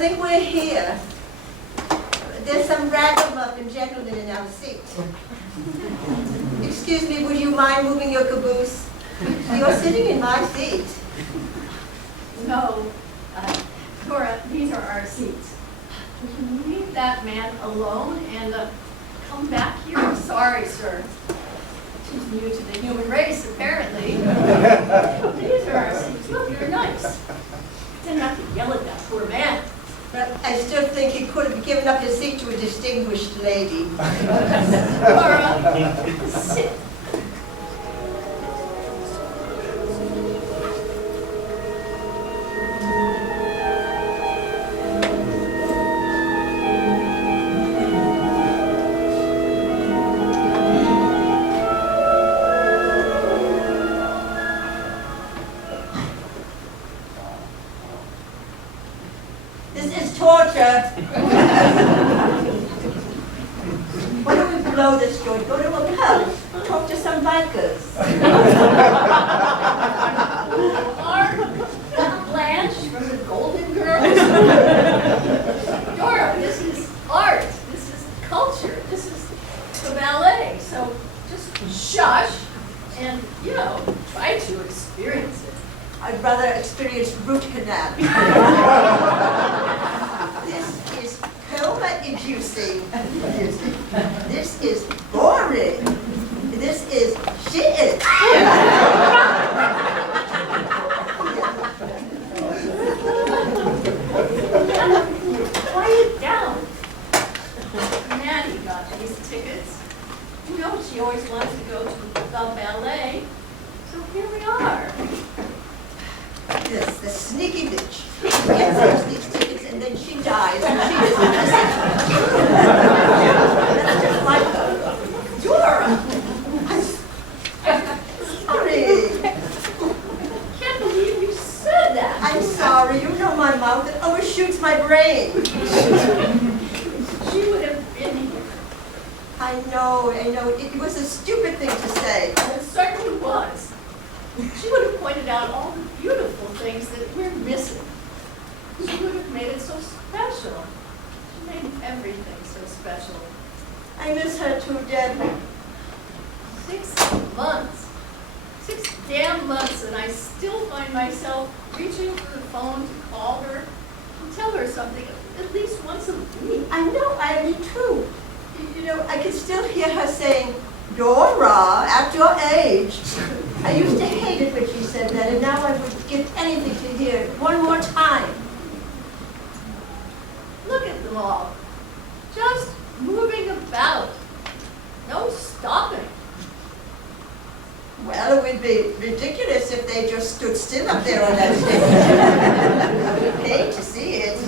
think we're here. There's some ragamuffin gentlemen in our seat. Excuse me, would you mind moving your caboose? You're sitting in my seat. No, Dora, these are our seats. Can you leave that man alone and come back here? I'm sorry, sir. She's new to the human race, apparently. These are our seats. Look, you're nice. Didn't have to yell at that poor man. But I still think he could have given up his seat to a distinguished lady. Dora, sit. Why don't we blow this joint, go to a pub, talk to some bikers. Art, Blanche from the Golden Girls. Dora, this is art, this is culture, this is the ballet. So just shush and, you know, try to experience it. I'd rather experience root canal. This is coma-inducing. This is boring. This is shit. Quiet down. Maddie got these tickets. You know she always wanted to go to the ballet. So here we are. Yes, the sneaky bitch. She gets us these tickets and then she dies and she is innocent. That's just like her. Dora! I'm sorry. I can't believe you said that. I'm sorry. You know my mouth. It overshoots my brain. She would have been here. I know. It was a stupid thing to say. And it certainly was. She would have pointed out all the beautiful things that we're missing. She would have made it so special. She made everything so special. I miss her too, Deb. 6 months. 6 damn months, and I still find myself reaching for the phone to call her and tell her something at least once a week. I know, Abbie too. You know, I can still hear her saying, Dora, at your age. I used to hate it when she said that, and now I would give anything to hear it one more time. Look at them all. Just moving about. No stopping. Well, it would be ridiculous if they just stood still up there on that stage. I would hate to see it.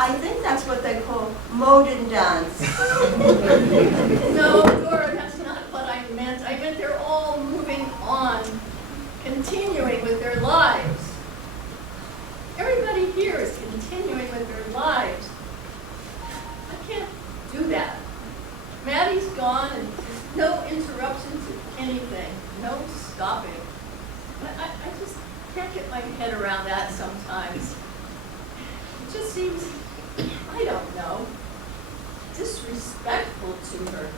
I think that's what they call modern dance. No, Dora, that's not what I meant. I meant they're all moving on, continuing with their lives. Everybody here is continuing with their lives. I can't do that. Maddie's gone and there's no interruption to anything, no stopping. I just can't get my head around that sometimes. It just seems, I don't know, disrespectful to her.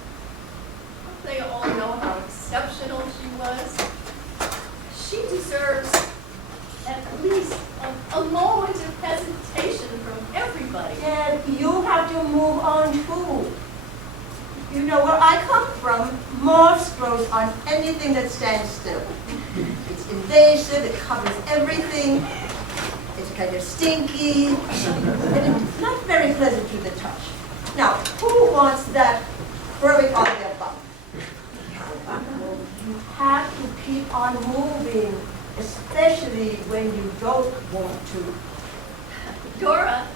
Don't they all know how exceptional she was? She deserves at least a moment of hesitation from everybody. And you have to move on too. You know, where I come from, moss grows on anything that stands still. It's invasive, it covers everything, it's kind of stinky, and it's not very pleasant to the touch. Now, who wants that growing on their bum? You have to keep on moving, especially when you don't want to. Dora,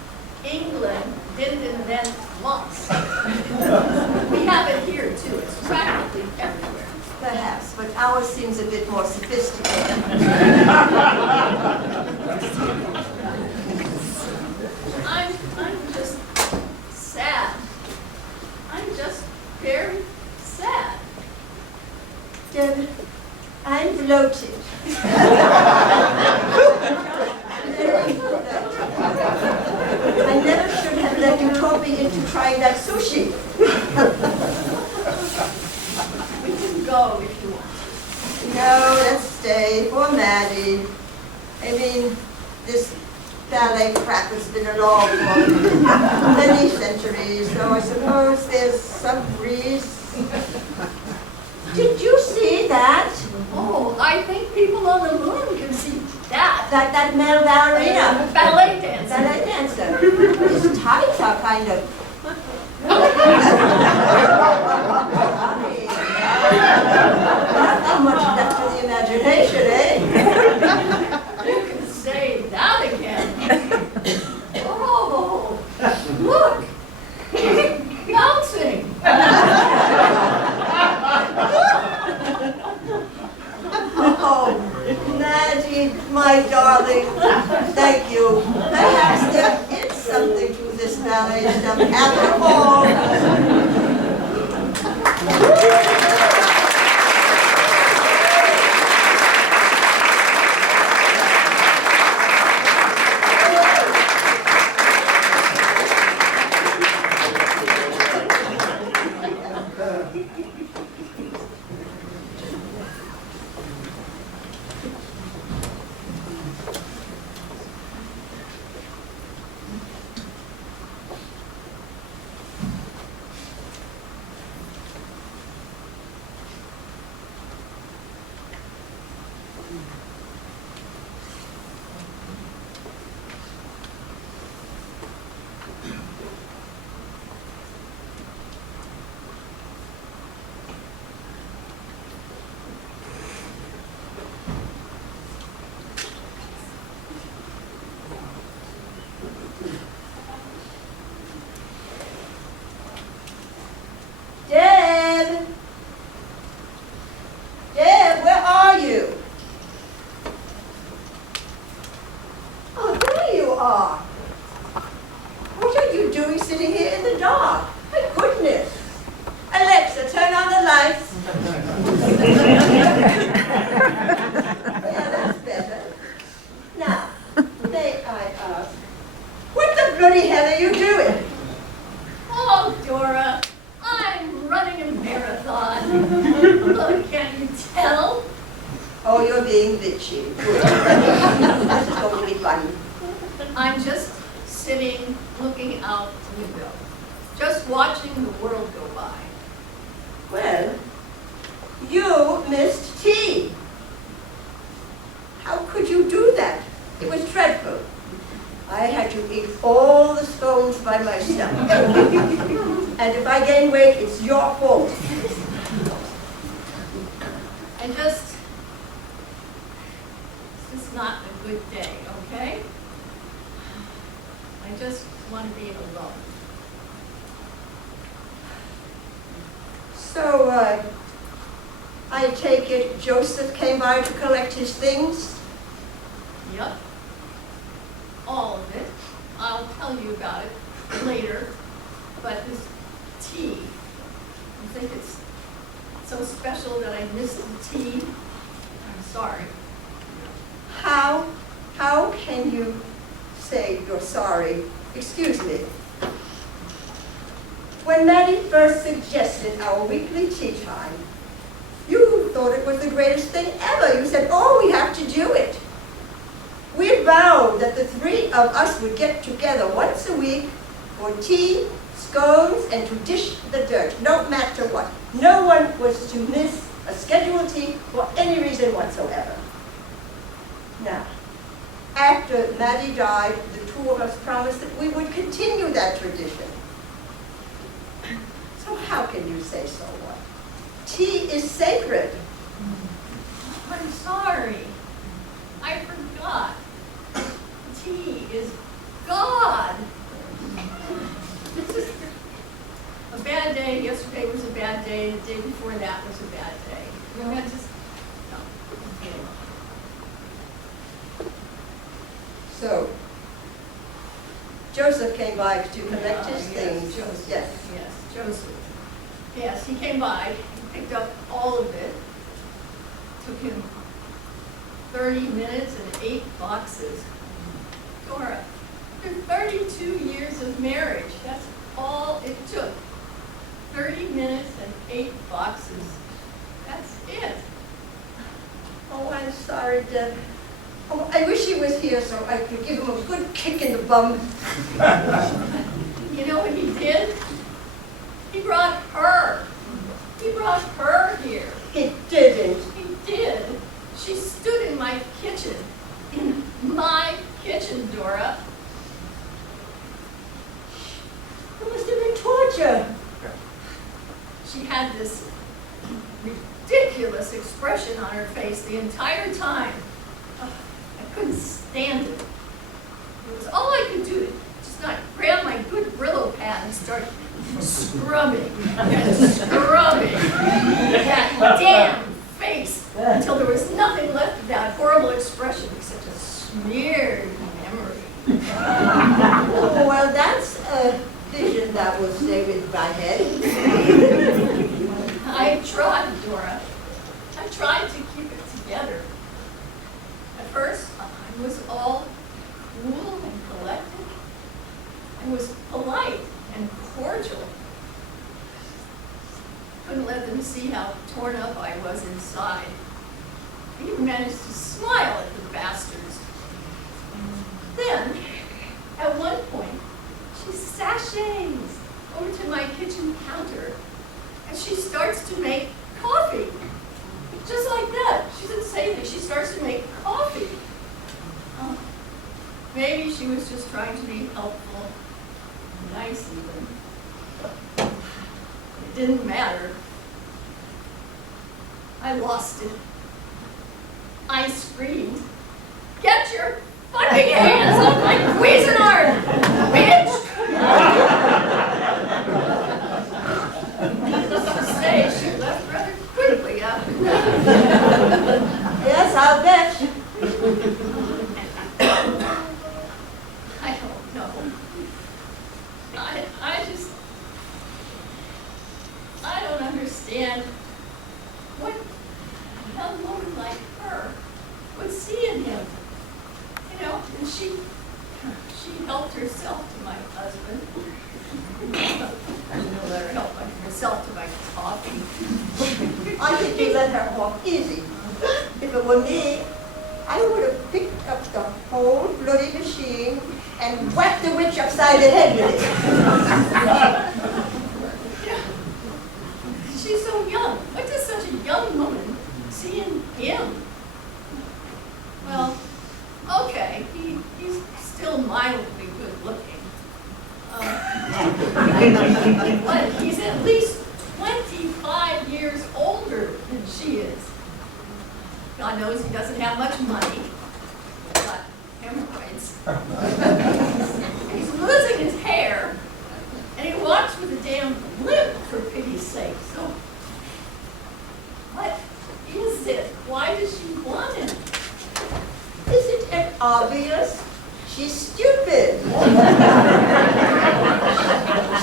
England didn't invent moss. We have it here too. It's practically everywhere. Perhaps, but ours seems a bit more sophisticated. I'm just sad. I'm just very sad. Deb, I'm bloated. Very bloated. me into trying that sushi. We can go if you want. No, let's stay for Maddie. I mean, this ballet crap has been along for many centuries, so I suppose there's some breeze. Did you see that? Oh, I think people on the moon can see that. That male ballerina. Ballet dancer. Ballet dancer. His tights are kind of... Not much left for the imagination, eh? You can say that again. Oh, look. He's bouncing. Oh, Maddie, my darling, thank you. Perhaps there is something to this ballet stuff after all. Deb, where are you? Oh, there you are. What are you doing sitting here in the dark? My goodness. Alexa, turn on the lights. Yeah, that's better. Now, may I ask, what the bloody hell are you doing? Oh, Dora, I'm running a marathon. Look, can you tell? Oh, you're being bitchy. Good. This is going to be fun. I'm just sitting, looking out the window, just watching the world go by. Well, you missed tea. How could you do that? It was dreadful. I had to eat all the scones by myself. And if I gain weight, it's your fault. It's just not a good day, okay? I just want to be alone. So, I take it Joseph came by to collect his things? Yep. All of it. I'll tell you about it later. But this tea, I think it's so special that I missed the tea. I'm sorry. How can you say you're sorry? Excuse me. When Maddie first suggested our weekly tea time, you thought it was the greatest thing ever. You said, oh, we have to do it. We vowed that the three of us would get together once a week for tea, scones, and to dish the dirt, no matter what. No one was to miss a scheduled tea for any reason whatsoever. Now, after Maddie died, the two of us promised that we would continue that tradition. So how can you say so what? Tea is sacred. I'm sorry. I forgot. Tea is God. It's just a bad day. Yesterday was a bad day. The day before that was a bad day. No. So, Joseph came by to collect his things. Joseph. Yes. Yes, Joseph. Yes, he came by. He picked up all of it. Took him 30 minutes and 8 boxes. Dora, after 32 years of marriage, that's all Oh, I wish he was here so I could give him a good kick in the bum. You know what he did? He brought her. He brought her here. He didn't. He did. She stood in my kitchen. In my kitchen, Dora. It must have been torture. She had this ridiculous expression on her face the entire time. Ugh, I couldn't stand it. It was all I could do to just not grab my good Brillo pad and start scrubbing and scrubbing that damn face until there was nothing left of that horrible expression except a smeared memory. Oh, well, that's a vision that will stay with my head. I tried, Dora. I tried to keep it together. At first, I was all cool and collected. I was polite and cordial. Couldn't let them see how torn up I was inside. I even managed to smile at the bastards. Then, at one point, she sashays over to my kitchen counter and she starts to make coffee. Just like that. She didn't say anything. She starts to make coffee. Oh, maybe she was just trying to be helpful. Nice even. It didn't matter. I lost it. I screamed, "Get your fucking hands off my Cuisinart, bitch!" Needless to say, she left rather quickly after that. Yes, I'll bet. I don't know. I don't understand what a young woman like her would see in him. You know, and she helped herself to my husband. I didn't let her help herself to my coffee. I think you let her off easy. If it were me, I would have picked up the whole bloody machine and whacked the witch upside the head with it. Yeah. She's so young. What does such a young woman see in him? Well, okay, he's still mildly good looking. But he's at least 25 years older than she is. God knows he doesn't have much money. He's got hemorrhoids. He's losing his hair. And he walks with a damn limp, for pity's sake. So, what is it? Why does she want him? Isn't it obvious? She's stupid.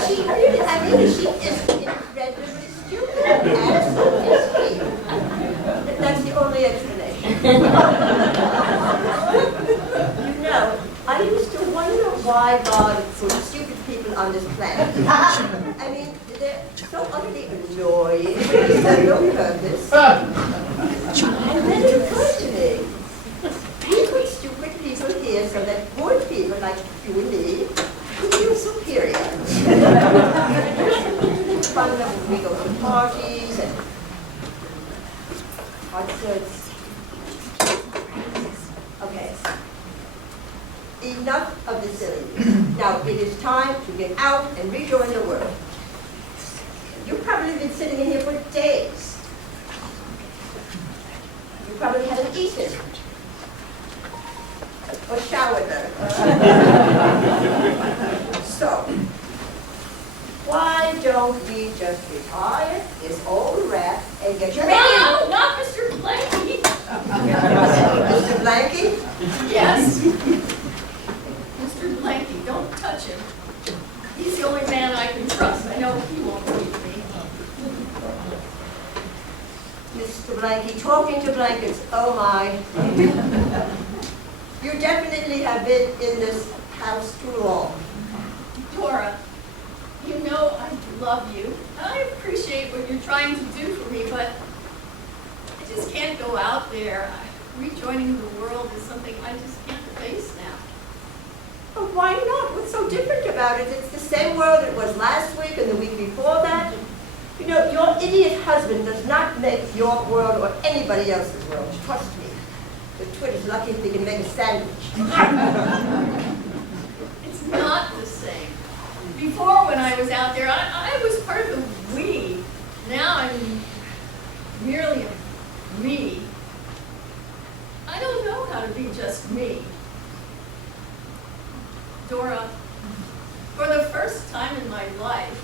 She really, she is incredibly stupid, and so is he. That's the only explanation. You know, I used to wonder why God put stupid people on this planet. I mean, they're so utterly annoying, they serve no purpose. And then it occurred to me, he put stupid people here so that good people like you and me could feel superior. Fun enough when we go to parties and concerts. Okay. Enough of the silliness. Now it is time to get out and rejoin the world. You've probably been sitting in here for days. You probably haven't eaten or showered better. So, why don't we just retire this old rat and get your No, not Mr. Blanky. Mr. Blanky? Yes. Mr. Blanky, don't touch him. He's the only man I can trust. I know he won't leave me. Mr. Blanky, talking to blankets, oh my. You definitely have been in this house too long. Dora, you know I love you. I appreciate what you're trying to do for me, but I just can't go out there. rejoining the world is something I just can't face now. But why not? What's so different about it? It's the same world it was last week and the week before that. You know, your idiot husband does not make your world or anybody else's world. Trust me. The Twitter's lucky if they can make a sandwich. It's not the same. Before, when I was out there, I was part of the we. Now I'm merely a me. I don't know how to be just me. Dora, for the first time in my life,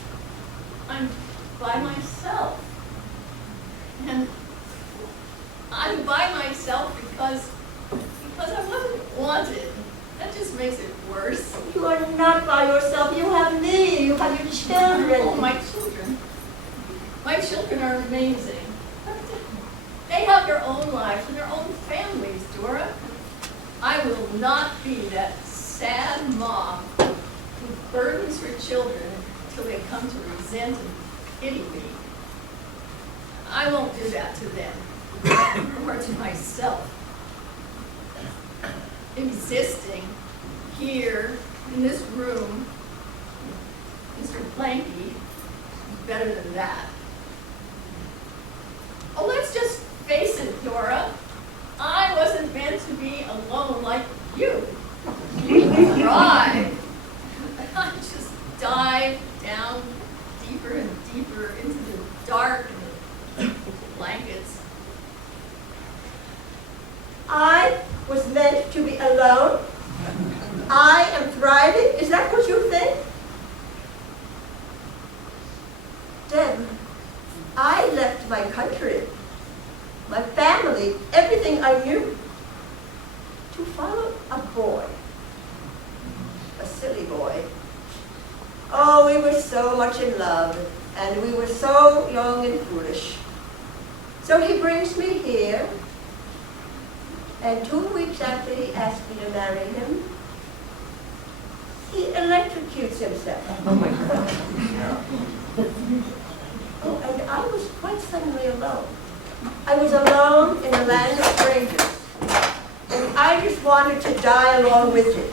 I'm by myself. And I'm by myself because I wasn't wanted. That just makes it worse. You are not by yourself. You have me. You have your children. Oh, my children. My children are amazing. They have their own lives and their own families, Dora. I will not be that sad mom who burdens her children until they come to resent and pity me. I won't do that to them or to myself. Existing here in this room, Mr. Blanky, is better than that. Oh, let's just face it, Dora. I wasn't meant to be alone like you. Right. I just dive down deeper and deeper into the dark and the blankets. I was meant to be alone. I am thriving. Is that what you think? Deb, I left my country, my family, everything I knew, to follow a boy, a silly boy. Oh, we were so much in love, and we were so young and foolish. So he brings me here, and 2 weeks after he asked me to marry him, he electrocutes himself. Oh my God. Oh, and I was quite suddenly alone. I was alone in a land of strangers, and I just wanted to die along with him.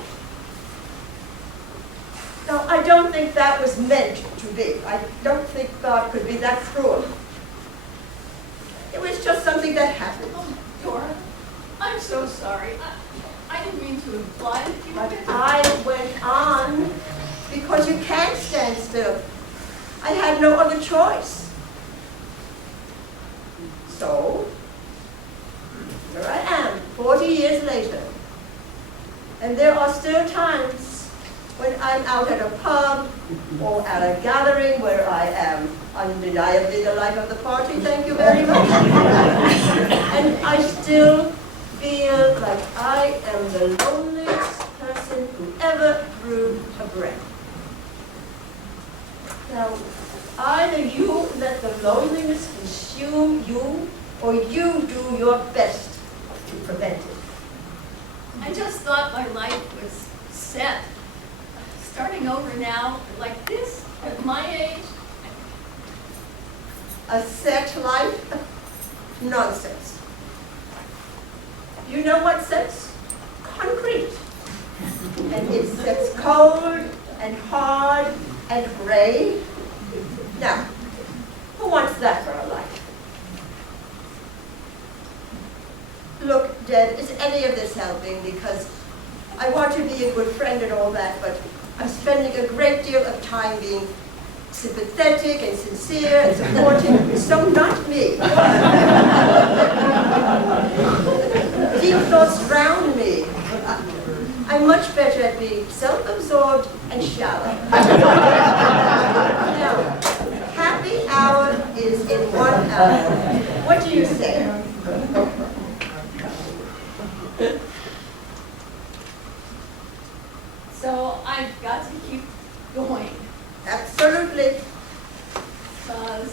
Now, I don't think that was meant to be. I don't think God could be that cruel. It was just something that happened. Oh, Dora, I'm so sorry. I didn't mean to imply that you But did. I went on because you can't stand still. I had no other choice. So, here I am, 40 years later. And there are still times when I'm out at a pub or at a gathering where I am undeniably the life of the party, thank you very much. And I still feel like I am the loneliest person who ever drew a breath. Now, either you let the loneliness consume you, or you do your best to prevent it. I just thought my life was set. Starting over now, like this, at my age, A set life? Nonsense. You know what sets? Concrete. And it sets cold and hard and gray. Now, who wants that for a life? Look, Deb, is any of this helping? Because I want to be a good friend and all that, but I'm spending a great deal of time being sympathetic and sincere and supporting, so not me. Deep thoughts drown me. I'm much better at being self-absorbed and shallow. Now, happy hour is in 1 hour. What do you say? so I've got to keep going. Absolutely. Because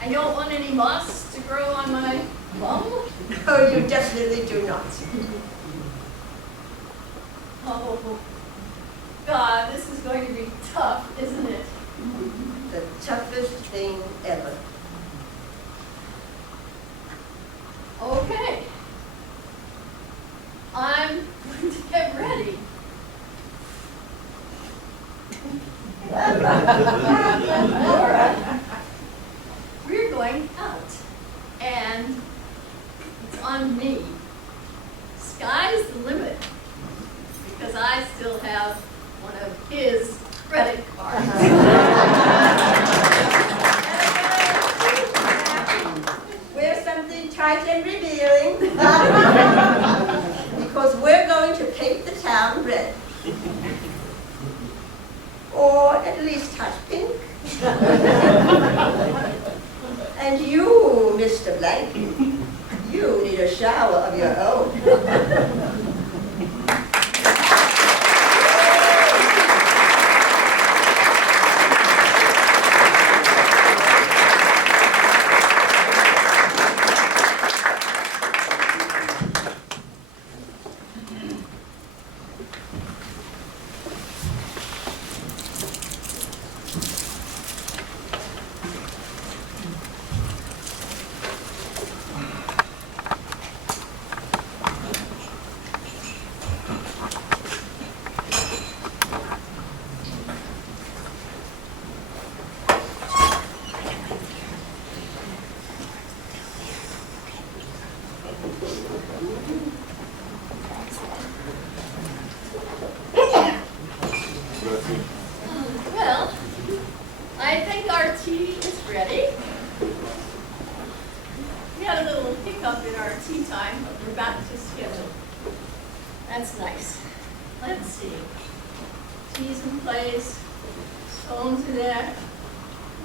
I don't want any moss to grow on my bum. Oh, you definitely do not. Oh, God, this is going to be tough, isn't it? The toughest thing ever. Okay. Dora, we're going out, and it's on me. Sky's the limit, because I still have one of his credit cards. Wear something tight and revealing. Because we're going to paint the town red. Or at least touch pink. And you, Mr. Blanky, you need a shower of your own. Well, I think our tea is ready. We had a little hiccup in our tea time, but we're back to schedule. That's nice. Let's see. Tea's in place, stone to deck,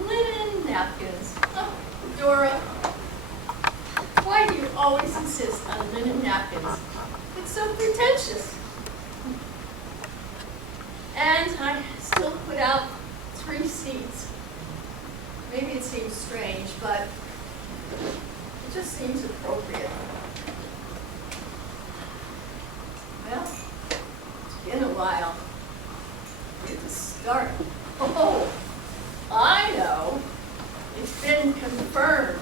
linen napkins. Oh, Dora, why do you always insist on linen napkins? It's so pretentious. And I still put out 3 seats. Maybe it seems strange, but it just seems appropriate. Well, it's been a while. Where to start? Oh, I know. It's been confirmed.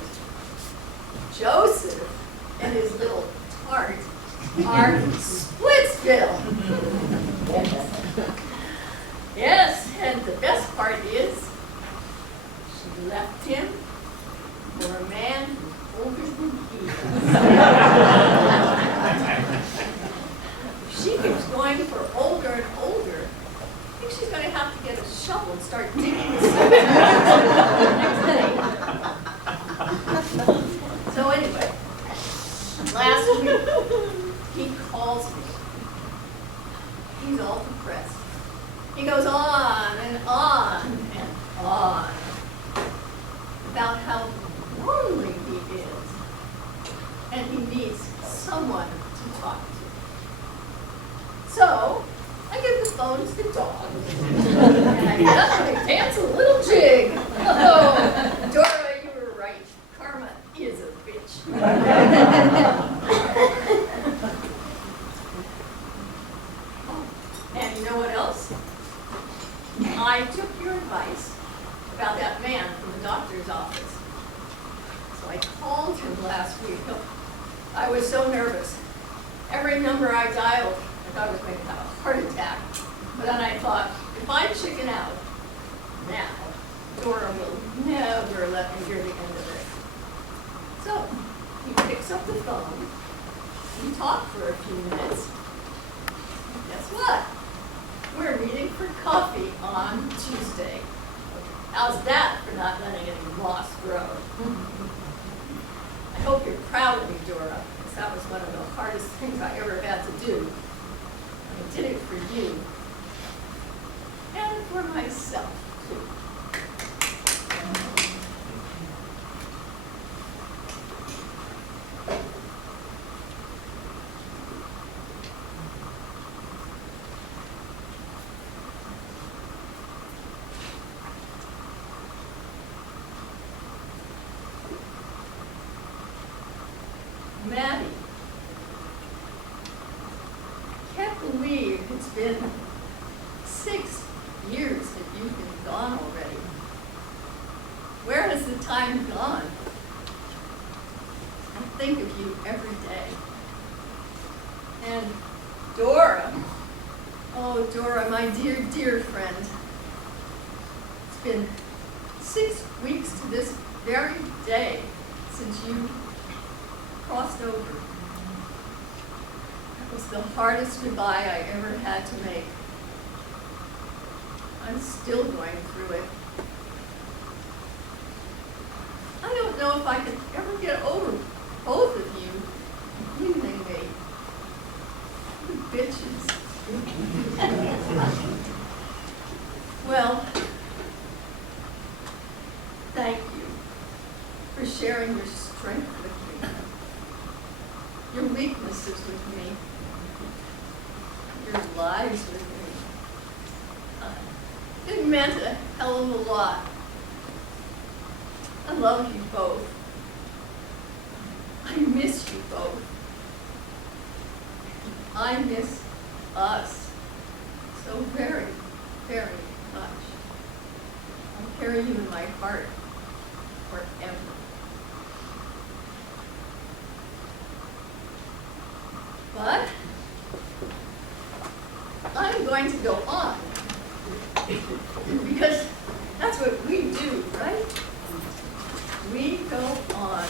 Joseph and his little tart are Splitsville. Yes, and the best part is, she left him for a man who's older than he is. She keeps going for older and older. I think she's going to have to get a shovel and start digging the cemetery next day. So anyway, last week, he calls me. He's all depressed. He goes on and on and on about how lonely he is, and he needs someone to talk to. So I give the phone to the dog, and I get up and I dance a little jig. Oh, Dora, you were right. Karma is a bitch. And you know what else? I took your advice about that man from the doctor's office. So I called him last week. I was so nervous. Every number I dialed, I thought I was going to have a heart attack. But then I thought, if I chicken out now, Dora will never let me hear the end of it. So he picks up the phone. We talk for a few minutes. Guess what? We're meeting for coffee on Tuesday. How's that for not letting any moss grow? I hope you're proud of me, Dora, because that was one of the hardest things I ever had to do. I did it for you. And for myself, too. Maddie, can't believe it's been 6 years that you've been gone already. Where has the time gone? I think of you every day. And Dora, oh Dora, my dear, dear friend, It's been 6 weeks to this very day since you crossed over. That was the hardest goodbye I ever had to make. I'm still going through it. I don't know if I could ever get over both of you leaving me. You bitches. Well, thank you for sharing your strength with me, your weaknesses with me, your lives with me. It meant a hell of a lot. I love you both. I miss you both. I miss us so very, very much. I'll carry you in my heart forever. But I'm going to go on because that's what we do, right? We go on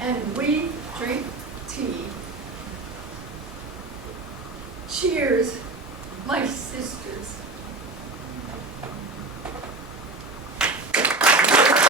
and we drink tea. Cheers